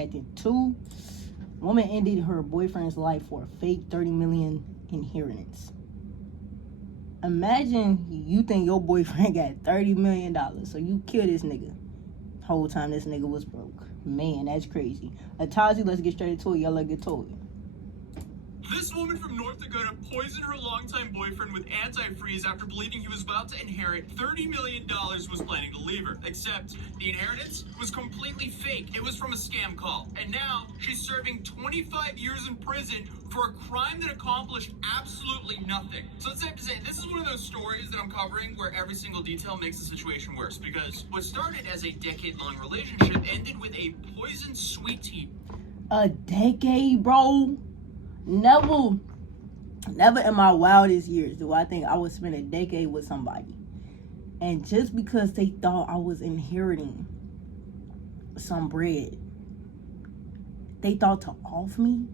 overreacting. 2, woman ended her boyfriend's life for a fake $30 million inheritance. Imagine you think your boyfriend got $30 million, so you kill this nigga. Whole time this nigga was broke. Man, that's crazy. Atozy, let's get straight into it. Y'all, let's get to it. This woman from North Dakota poisoned her longtime boyfriend with antifreeze after believing he was about to inherit $30 million, was planning to leave her. Except the inheritance was completely fake. It was from a scam call. And now she's serving 25 years in prison for a crime that accomplished absolutely nothing. So it's safe to say this is one of those stories that I'm covering where every single detail makes the situation worse, because what started as a decade-long relationship ended with a poisoned sweet tea. A decade, bro? Never in my wildest years do I think I would spend a decade with somebody. And just because they thought I was inheriting some bread, they thought to off me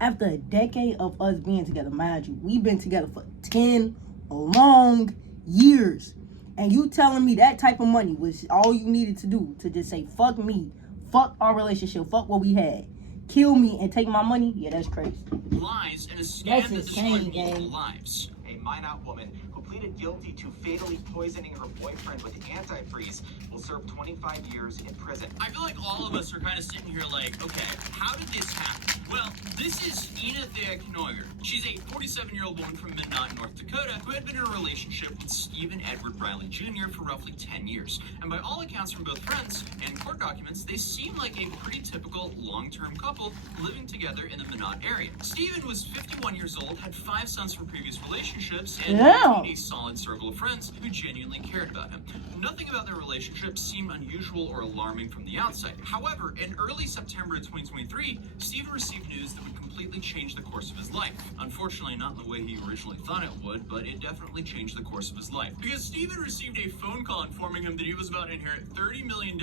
after a decade of us being together. Mind you, we've been together for 10 long years. And you telling me that type of money was all you needed to do to just say, fuck me, fuck our relationship, fuck what we had, kill me and take my money? Yeah, that's crazy. Lies and a scam that destroyed multiple lives. A Minot woman who pleaded guilty to fatally poisoning her boyfriend with antifreeze will serve 25 years in prison. I feel like all of us are kind of sitting here like, okay, how did this happen? Well, this is Ina Knoyer. She's a 47-year-old woman from Minot, North Dakota, who had been in a relationship with Stephen Edward Riley Jr. for roughly 10 years. And by all accounts from both friends and court documents, they seem like a pretty typical long-term couple living together in the Minot area. Stephen was 51 years old, had 5 sons from previous relationships, and a solid circle of friends who genuinely cared about him. Nothing about their relationship seemed unusual or alarming from the outside. However, in early September of 2023, Stephen received news that would completely change the course of his life. Unfortunately, not in the way he originally thought it would, but it definitely changed the course of his life. Because Stephen received a phone call informing him that he was about to inherit $30 million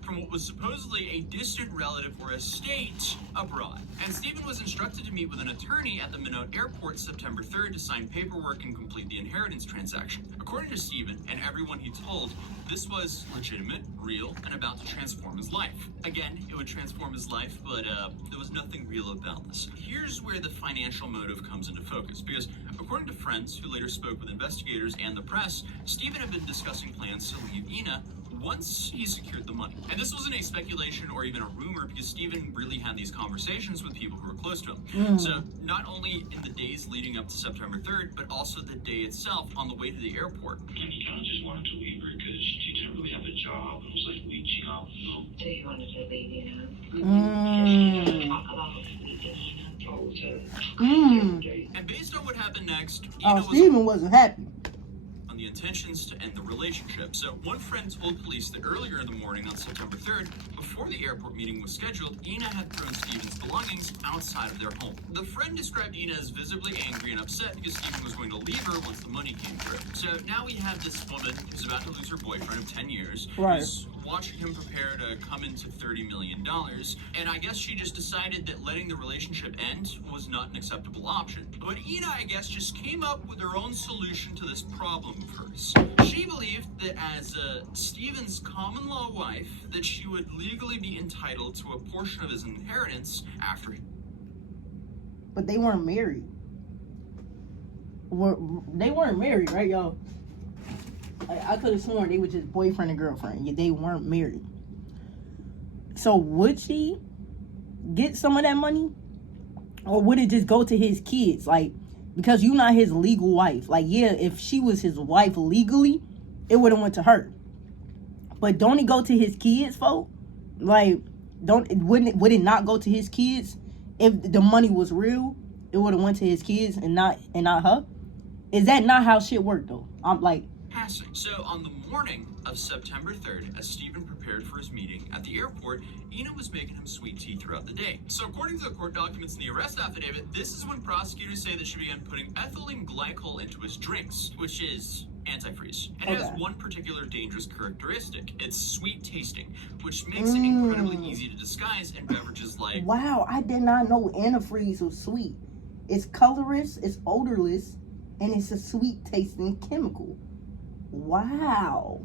from what was supposedly a distant relative or estate abroad. And Stephen was instructed to meet with an attorney at the Minot airport September 3rd to sign paperwork and complete the inheritance transaction. According to Stephen and everyone he told, this was legitimate, real, and about to transform his life. Again, it would transform his life, but there was nothing real about this. Here's where the financial motive comes into focus, because according to friends who later spoke with investigators and the press, Stephen had been discussing plans to leave Ina once he secured the money. And this wasn't a speculation or even a rumor, because Stephen really had these conversations with people who were close to him. So not only in the days leading up to September 3rd, but also the day itself on the way to the airport. And he kind of just wanted to leave her because she didn't really have a job and was like leeching off, you know. So he wanted to leave, you know? Because she doesn't talk about And based on what happened next, Stephen wasn't happy on the intentions to end the relationship. So one friend told police that earlier in the morning on September 3rd, before the airport meeting was scheduled, Ina had thrown Stephen's belongings outside of their home. The friend described Ina as visibly angry and upset because Stephen was going to leave her once the money came through. So now we have this woman who's about to lose her boyfriend of 10 years, who's watching him prepare to come into $30 million, and I guess she just decided that letting the relationship end was not an acceptable option. But Ina, I guess, just came up with her own solution to this problem of hers. She believed that as Stephen's common law wife, that she would legally be entitled to a portion of his inheritance after he... But they weren't married. They weren't married, right, y'all? I could have sworn they were just boyfriend and girlfriend. They weren't married. So would she get some of that money? Or would it just go to his kids? Like, because you're not his legal wife. Like, yeah, if she was his wife legally, it would have went to her. But don't it go to his kids, folks? Like, would it not go to his kids? If the money was real, it would have went to his kids and not her? Is that not how shit worked, though? I'm like... passing. So on the morning of September 3rd, as Stephen prepared for his meeting at the airport, Ina was making him sweet tea throughout the day. So according to the court documents in the arrest affidavit, this is when prosecutors say that she began putting ethylene glycol into his drinks, which is antifreeze. And it has one particular dangerous characteristic. It's sweet tasting, which makes it incredibly easy to disguise in beverages like... Wow, I did not know antifreeze was sweet. It's colorless, it's odorless, and it's a sweet tasting chemical. Wow.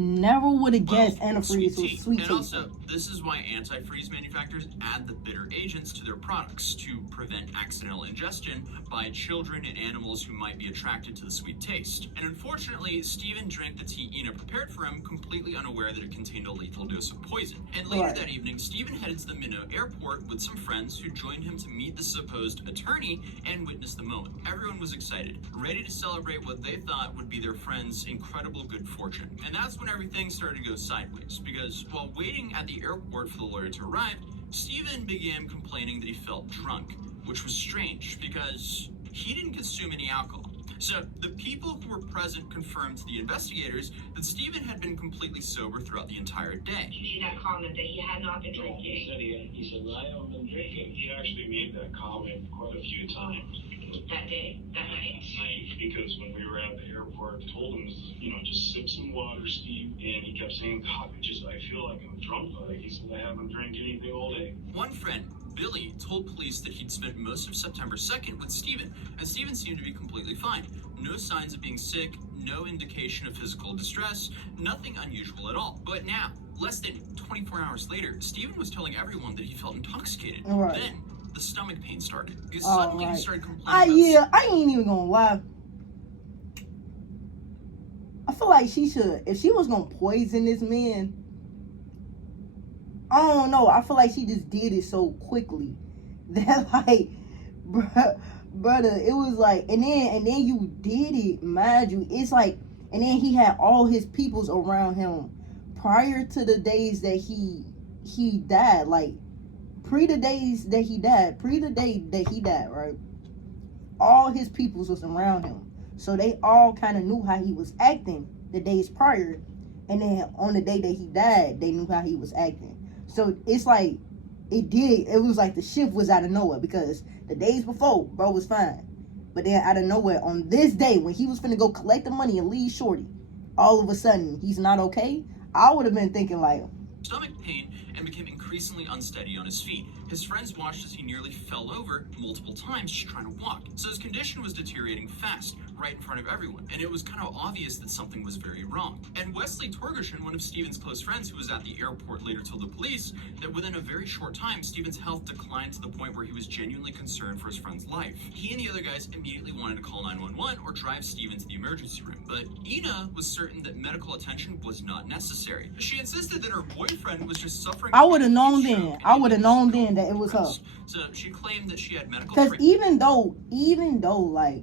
Never would have Well, guessed antifreeze was sweet And also, tasting. this is why antifreeze manufacturers add the bitter agents to their products to prevent accidental ingestion by children and animals who might be attracted to the sweet taste. And unfortunately, Steven drank the tea Ina prepared for him, completely unaware that it contained a lethal dose of poison. And later Right. that evening, Steven headed to the Minot airport with some friends who joined him to meet the supposed attorney and witness the moment. Everyone was excited, ready to celebrate what they thought would be their friend's incredible good fortune. And that's when everything started to go sideways, because while waiting at the airport for the lawyer to arrive, Steven began complaining that he felt drunk, which was strange because he didn't consume any alcohol. So the people who were present confirmed to the investigators that Steven had been completely sober throughout the entire day. He made that comment that he had not been He drinking said he said, I haven't been drinking. He actually made that comment quite a few times that day, that night. because when we were at the airport, I told him, just sip some water, Steve. And he kept saying, God, I feel like I'm drunk. He said, I haven't drank anything all day. One friend, Billy, told police that he'd spent most of September 2nd with Steven, and Steven seemed to be completely fine. No signs of being sick, no indication of physical distress, nothing unusual at all. But now, less than 24 hours later, Steven was telling everyone that he felt intoxicated. Right. Then, the stomach pain started. Because Oh, suddenly right. he started complaining Yeah, I ain't even gonna lie. I feel like she should, if she was gonna poison this man, I don't know. I feel like she just did it so quickly that like, brother, it was like, and then you did it, mind you. It's like, and then he had all his peoples around him prior to the days that he died, like pre the days that he died, right? All his peoples was around him, so they all kind of knew how he was acting the days prior, and then on the day that he died, they knew how he was acting. So it's like it was like the shift was out of nowhere, because the days before, bro was fine, but then out of nowhere on this day when he was finna go collect the money and leave Shorty, all of a sudden he's not okay. I would have been thinking like, stomach pain and became increasingly unsteady on his feet. His friends watched as he nearly fell over multiple times just trying to walk. So his condition was deteriorating fast, right in front of everyone, and it was kind of obvious that something was very wrong. And Wesley Torgerson, one of Steven's close friends who was at the airport later, told the police that within a very short time, Steven's health declined to the point where he was genuinely concerned for his friend's life. He and the other guys immediately wanted to call 911 or drive Steven to the emergency room, but Ina was certain that medical attention was not necessary. She insisted that her boyfriend was just suffering. I would have known then. I would have known then that it was her. So she claimed that she had medical. Because even though, like,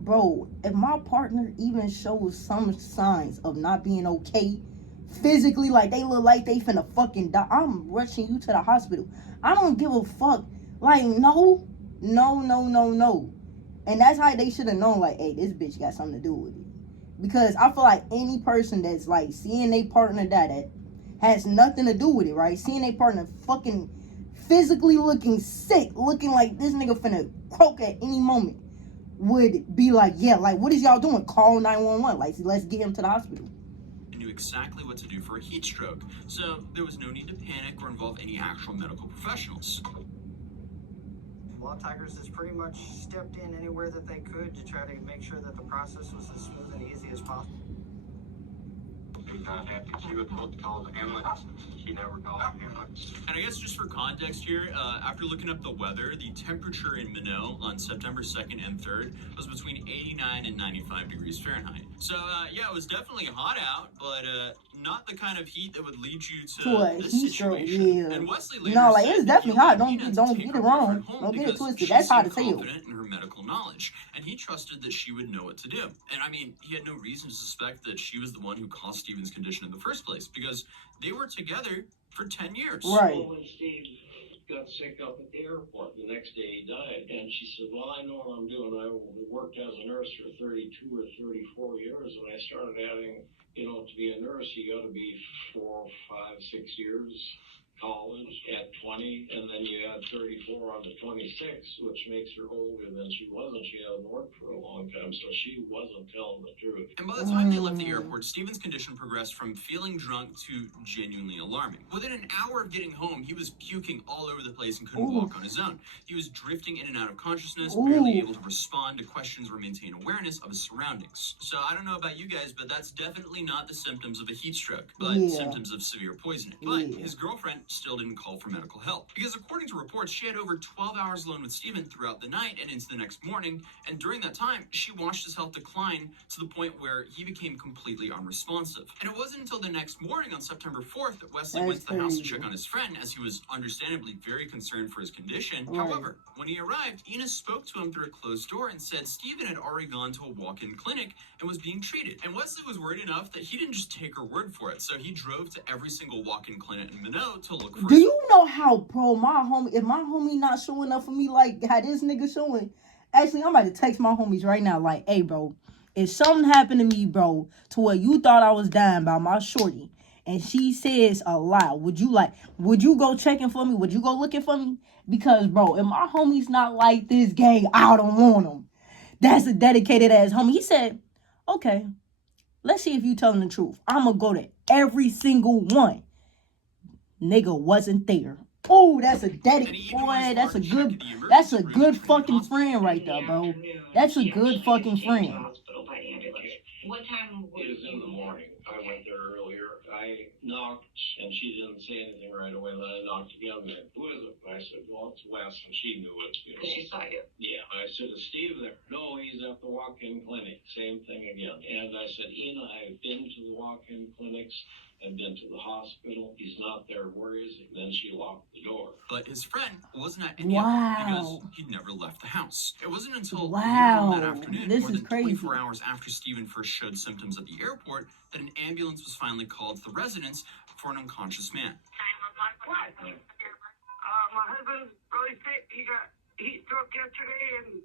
bro, if my partner even shows some signs of not being okay physically, like they look like they finna fucking die, I'm rushing you to the hospital. I don't give a fuck. Like, no. And that's how they should have known, like, hey, this bitch got something to do with it. Because I feel like any person that's like seeing their partner die, that has nothing to do with it, right? Seeing their partner fucking physically looking sick, looking like this nigga finna croak at any moment, would be like, yeah, like, what is y'all doing? Call 911. Like, let's get him to the hospital. Knew exactly what to do for a heat stroke, so there was no need to panic or involve any actual medical professionals. Law Tigers has pretty much stepped in anywhere that they could to try to make sure that the process was as smooth and easy as possible. Contacted, she was supposed to call the ambulance. She never called the ambulance. And I guess just for context here, after looking up the weather, the temperature in Minot on September 2nd and 3rd was between 89 and 95 degrees Fahrenheit. So, yeah, it was definitely hot out, but not the kind of heat that would lead you to this situation. Yeah. And Wesley later No, like, said it's that definitely he hot. wanted Ina Don't to get take it her wrong. boyfriend home Don't get it because twisted. she That's hot seemed as hell. confident in her medical knowledge, and he trusted that she would know what to do. And I mean, he had no reason to suspect that she was the one who caused Steven's condition in the first place, because they were together for 10 years. Right. Well, when Steve got sick up at the airport, the next day he died, and she said, well, I know what I'm doing. I worked as a nurse for 32 or 34 years, and I started adding, to be a nurse, you got to be 4, 5, 6 years college at 20, and then you add 34 on to 26, which makes her older than she wasn't. She hadn't worked for a long time, so she wasn't telling the truth. And by the time they left the airport, Stephen's condition progressed from feeling drunk to genuinely alarming. Within an hour of getting home, he was puking all over the place and couldn't walk on his own. He was drifting in and out of consciousness, barely able to respond to questions or maintain awareness of his surroundings. So I don't know about you guys, but that's definitely not the symptoms of a heat stroke, but symptoms of severe poisoning. But his girlfriend still didn't call for medical help, because according to reports, she had over 12 hours alone with Stephen throughout the night and into the next morning, and during that time, she watched his health decline to the point where he became completely unresponsive. And it wasn't until the next morning on September 4th that Wesley went to the house to check on his friend, as he was understandably very concerned for his condition. However, when he arrived, Ina spoke to him through a closed door and said Stephen had already gone to a walk-in clinic and was being treated. And Wesley was worried enough that he didn't just take her word for it, so he drove to every single walk-in clinic in Minot to look for. Do you know how, bro, if my homie not showing up for me like how this nigga showing? Actually, I'm about to text my homies right now like, hey, bro, if something happened to me, bro, to where you thought I was dying by my shorty, and she says a lie, would you go checking for me? Would you go looking for me? Because, bro, if my homie's not like this, gang, I don't want him. That's a dedicated ass homie. He said, okay, let's see if you telling the truth. I'm gonna go to every single one. Nigga wasn't there. Oh, that's a dedicated boy. That's a good fucking friend right there, bro. That's a good fucking friend. What time It was in the morning. I went there earlier. I knocked, and she didn't say anything right away. Then I knocked again. Who is it? I said, well, it's Wes, and she knew it. You know. she saw you? Yeah. I said, is Steve there? No, he's at the walk-in clinic. Same thing again. And I said, Ina, I've been to the walk-in clinics. I've been to the hospital. He's not there. Where is he? Then she locked the door. But his friend wasn't at any of it because he'd never left the house. It wasn't until later on that afternoon, more than 24 hours after Stephen first showed symptoms at the airport, that an ambulance was finally called to the residence for an unconscious man. My husband's really sick. He got heat stroke yesterday, and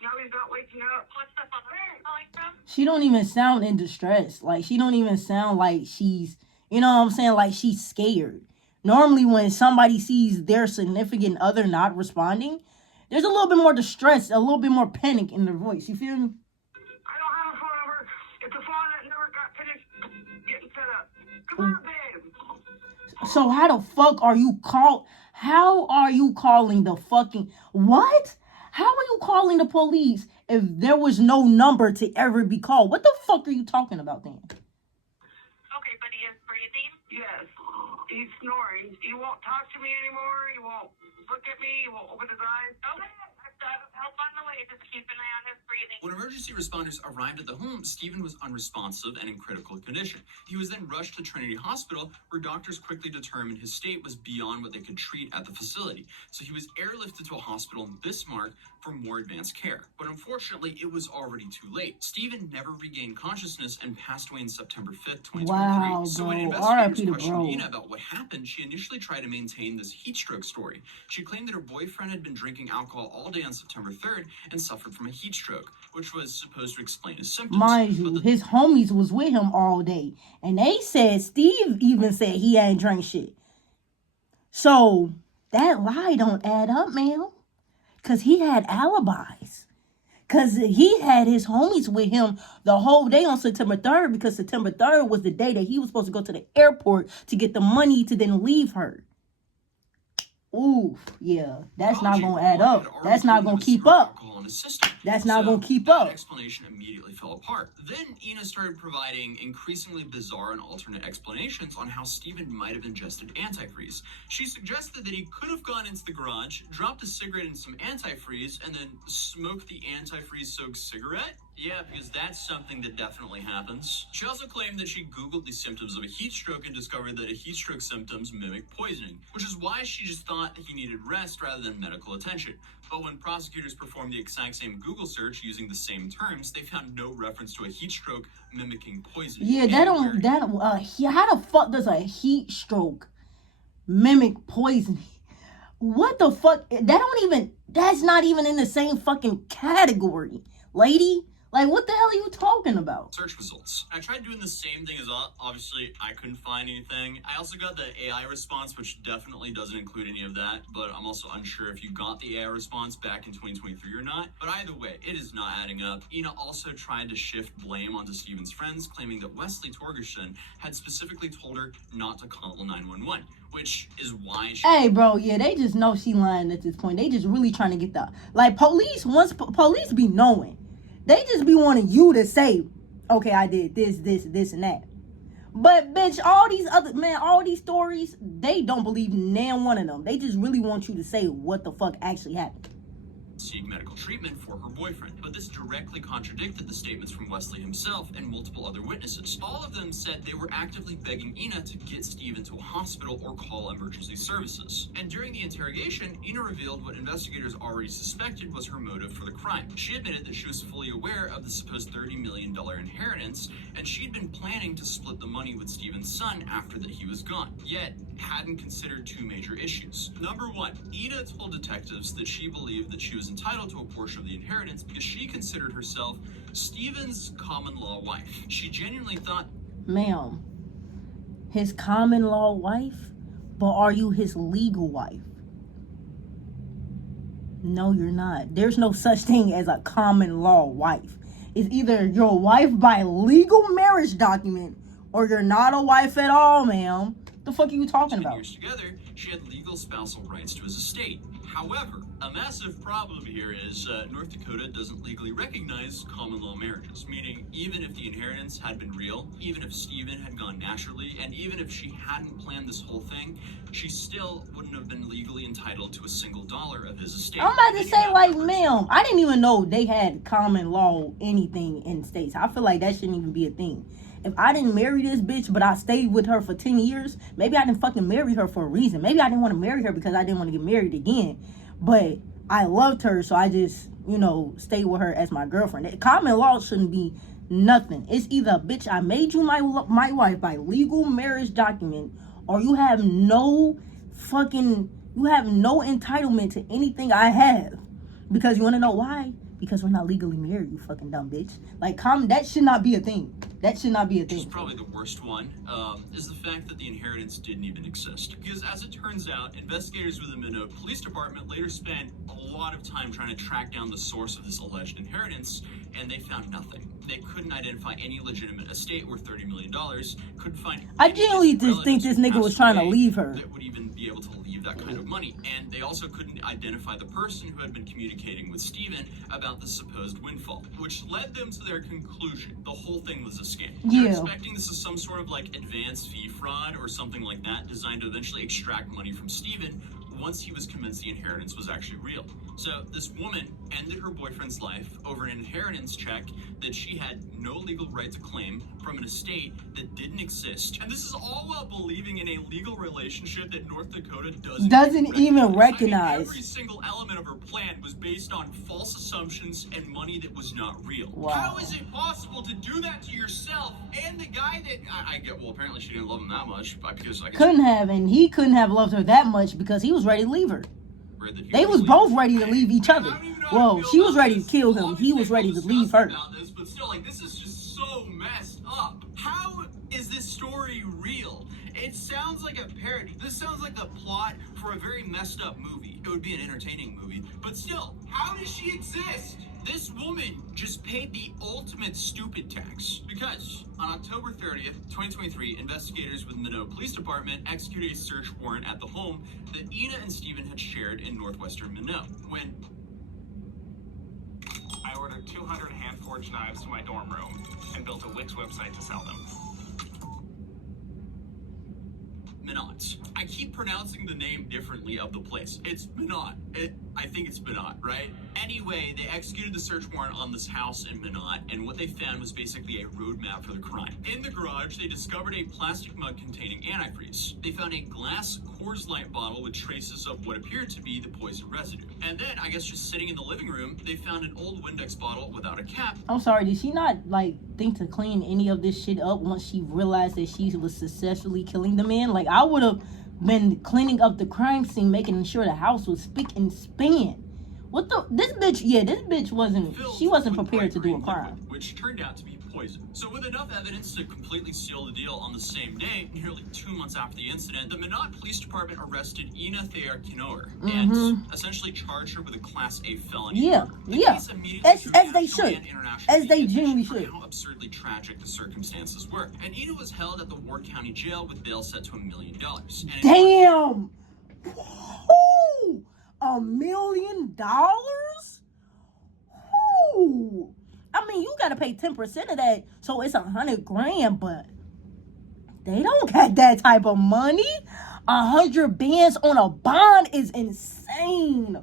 now he's not waking up. What's the phone calling from? She don't even sound in distress. Like, she don't even sound like she's, you know what I'm saying? Like, she's scared. Normally, when somebody sees their significant other not responding, there's a little bit more distress, a little bit more panic in their voice. You feel me? I don't have a phone number. It's a phone that never got finished getting set up. Come on, babe. So how the fuck are you how are you calling the fucking, what? How are you calling the police if there was no number to ever be called? What the fuck are you talking about then? Okay, but he is breathing? Yes. He's snoring. He won't talk to me anymore. He won't look at me. He won't open his eyes. Okay. Help on the way. Just keep an eye on his breathing. When emergency responders arrived at the home, Stephen was unresponsive and in critical condition. He was then rushed to Trinity Hospital, where doctors quickly determined his state was beyond what they could treat at the facility. So he was airlifted to a hospital in Bismarck for more advanced care. But unfortunately, it was already too late. Stephen never regained consciousness and passed away on September 5th, 2023. Wow, so when bro. investigators questioned Ina about what happened, she initially tried to maintain this heat stroke story. She claimed that her boyfriend had been drinking alcohol all day on September 3rd and suffered from a heat stroke, which was supposed to explain his symptoms. Mind you, his homies was with him all day. And they said, Steve even said he ain't drank shit. So, that lie don't add up, man. Because he had alibis. Because he had his homies with him the whole day on September 3rd. Because September 3rd was the day that he was supposed to go to the airport to get the money to then leave her. Ooh, yeah, that's not gonna add up. That's not gonna keep up. That's not gonna keep up. That explanation immediately fell apart. Then Ina started providing increasingly bizarre and alternate explanations on how Stephen might have ingested antifreeze. She suggested that he could have gone into the garage, dropped a cigarette in some antifreeze, and then smoked the antifreeze-soaked cigarette. Yeah, because that's something that definitely happens. She also claimed that she Googled the symptoms of a heat stroke and discovered that a heat stroke symptoms mimic poisoning, which is why she just thought he needed rest rather than medical attention. But when prosecutors performed the exact same Google search using the same terms, they found no reference to a heat stroke mimicking poisoning. Yeah, how the fuck does a heat stroke mimic poisoning? What the fuck? That's not even in the same fucking category, lady. Like, what the hell are you talking about? Search results. I tried doing the same thing as obviously I couldn't find anything. I also got the AI response, which definitely doesn't include any of that, but I'm also unsure if you got the AI response back in 2023 or not. But either way, it is not adding up. Ina also tried to shift blame onto Steven's friends, claiming that Wesley Torgerson had specifically told her not to call 911, which is why she... Hey, bro, yeah, they just know she lying at this point. They just really trying to get the... Like, police be knowing. They just be wanting you to say, okay, I did this, and that. But, bitch, all these stories, they don't believe nan one of them. They just really want you to say what the fuck actually happened. Seek medical treatment for her boyfriend, but this directly contradicted the statements from Wesley himself and multiple other witnesses. All of them said they were actively begging Ina to get Steven to a hospital or call emergency services. And during the interrogation, Ina revealed what investigators already suspected was her motive for the crime. She admitted that she was fully aware of the supposed $30 million inheritance, and she'd been planning to split the money with Steven's son after that he was gone, yet hadn't considered two major issues. Number one, Ina told detectives that she believed that she was entitled to a portion of the inheritance because she considered herself Steven's common-law wife. She genuinely thought... Ma'am, his common-law wife? But are you his legal wife? No, you're not. There's no such thing as a common-law wife. It's either your wife by legal marriage document or you're not a wife at all, ma'am. The fuck are you talking about? Years together, she had legal spousal rights to his estate. However, a massive problem here is North Dakota doesn't legally recognize common law marriages, meaning even if the inheritance had been real, even if Steven had gone naturally, and even if she hadn't planned this whole thing, she still wouldn't have been legally entitled to a single dollar of his estate. I'm about to say, like, ma'am, I didn't even know they had common law anything in states. I feel like that shouldn't even be a thing. If I didn't marry this bitch, but I stayed with her for 10 years, maybe I didn't fucking marry her for a reason. Maybe I didn't want to marry her because I didn't want to get married again. But I loved her, so I just, stayed with her as my girlfriend. Common law shouldn't be nothing. It's either, bitch, I made you my wife by legal marriage document, or you have no entitlement to anything I have. Because you want to know why? Because we're not legally married, you fucking dumb bitch. Like, that should not be a thing. That should not be a thing. Probably the worst one is the fact that the inheritance didn't even exist. Because as it turns out, investigators with the Minot Police Department later spent a lot of time trying to track down the source of this alleged inheritance, and they found nothing. They couldn't identify any legitimate estate worth $30 million. Couldn't find... I genuinely just think this nigga was trying to leave her. That would even be able to leave that kind of money. And they also couldn't identify the person who had been communicating with Steven about the supposed windfall, which led them to their conclusion. The whole thing was a scam. Yeah. They're expecting this is some sort of like advanced fee fraud or something like that designed to eventually extract money from Steven once he was convinced the inheritance was actually real. So this woman ended her boyfriend's life over an inheritance check that she had no legal right to claim from an estate that didn't exist. And this is all while believing in a legal relationship that North Dakota doesn't even recognize. Every single element of her plan was based on false assumptions and money that was not real. Wow. How is it possible to do that to yourself and the guy that I get? Well, apparently she didn't love him that much because I couldn't have, and he couldn't have loved her that much because he was ready to leave her. They was both ready to leave each other. Well, she was ready to kill him. He was ready to leave her. But still, like, this is just so messed up. How is this story real? It sounds like a parody. This sounds like the plot for a very messed up movie. It would be an entertaining movie. But still, how does she exist? This woman just paid the ultimate stupid tax because on October 30th, 2023, investigators with the Minot Police Department executed a search warrant at the home that Ina and Steven had shared in northwestern Minot. When I ordered 200 hand-forged knives to my dorm room and built a Wix website to sell them. Minot. I keep pronouncing the name differently of the place. It's Minot. I think it's Minot, right? Anyway, they executed the search warrant on this house in Minot, and what they found was basically a roadmap for the crime. In the garage, they discovered a plastic mug containing antifreeze. They found a glass Coors Light bottle with traces of what appeared to be the poison residue. And then, I guess just sitting in the living room, they found an old Windex bottle without a cap. I'm sorry, did she not, think to clean any of this shit up once she realized that she was successfully killing the man? Like, I would have been cleaning up the crime scene, making sure the house was spick and span. What the? This bitch, this bitch wasn't. She wasn't prepared to do a crime. Liquid, which turned out to be poison. So with enough evidence to completely seal the deal on the same day, nearly 2 months after the incident, the Minot Police Department arrested Ina Thayer-Kinoer and essentially charged her with a Class A felony. Yeah. As they should. As they genuinely should. How absurdly tragic the circumstances were. And Ina was held at the Ward County Jail with bail set to $1 million. Damn! Woo! $1 million? Woo! I mean, you gotta pay 10% of that, so it's $100,000, but they don't got that type of money. 100 bands on a bond is insane.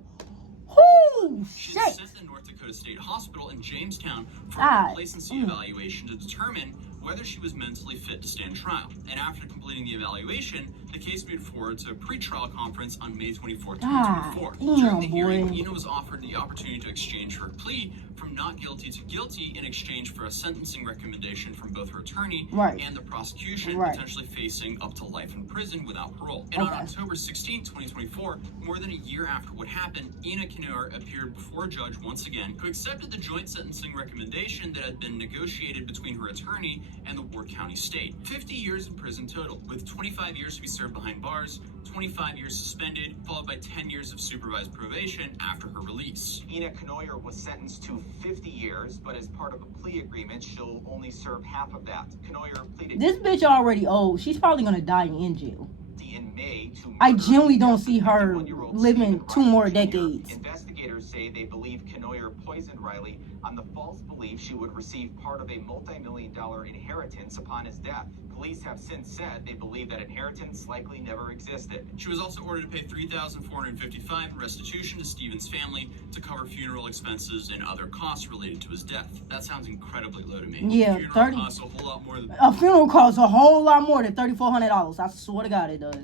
Whoo! She's Shit. sent to North Dakota State Hospital in Jamestown for a complacency evaluation to determine whether she was mentally fit to stand trial. And after completing the evaluation, the case moved forward to a pre-trial conference on May 24, 2024. During the hearing, Ina was offered the opportunity to exchange her plea from not guilty to guilty in exchange for a sentencing recommendation from both her attorney and the prosecution, potentially facing up to life in prison without parole. And on October 16, 2024, more than a year after what happened, Ina Kinoer appeared before a judge once again, who accepted the joint sentencing recommendation that had been negotiated between her attorney and the Ward County State. 50 years in prison total, with 25 years to be served behind bars, 25 years suspended, followed by 10 years of supervised probation after her release. Ina Kinoer was sentenced to 50 years, but as part of a plea agreement, she'll only serve half of that. Kinoer pleaded... This bitch already old. She's probably gonna die in jail. In May to I genuinely don't see her living 2 more decades. Investigators say they believe Kinoer poisoned Riley on the false belief she would receive part of a multi-million-dollar inheritance upon his death. Police have since said they believe that inheritance likely never existed. She was also ordered to pay $3,455 in restitution to Stephen's family to cover funeral expenses and other costs related to his death. That sounds incredibly low to me. Yeah, funeral costs a whole lot more than a funeral costs a whole lot more than $3,400. I swear to God, it does.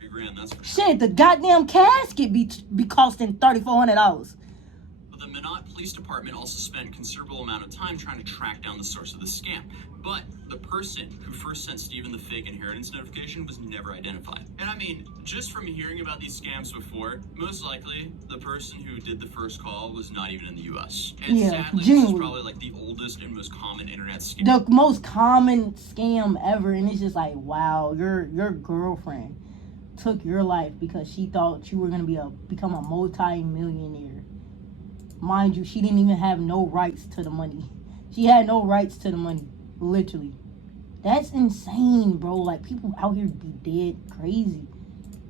$3,000, that's for sure. Shit, the goddamn casket be costing $3,400. The Minot Police Department also spent a considerable amount of time trying to track down the source of the scam. But the person who first sent Stephen the fake inheritance notification was never identified. And I mean, just from hearing about these scams before, most likely the person who did the first call was not even in the US. And sadly, this is probably like the oldest and most common internet scam. The most common scam ever, and it's just like, wow, your girlfriend took your life because she thought you were gonna become a multi-millionaire. Mind you, she didn't even have no rights to the money. She had no rights to the money, literally. That's insane, bro. Like, people out here be dead crazy.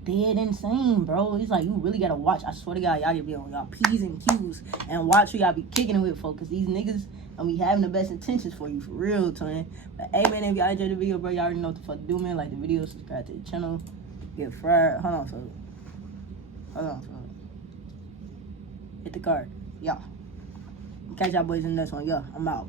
Dead insane, bro. It's like, you really gotta watch. I swear to God, y'all gotta be on y'all P's and Q's and watch who y'all be kicking it with, folks. Because these niggas gonna be having the best intentions for you, for real, twin. But hey, man, if y'all enjoyed the video, bro, y'all already know what the fuck to do, man. Like the video, subscribe to the channel. Get fried. Hold on, folks. Hit the card. Yeah. Catch y'all boys in the next one. Yeah, I'm out.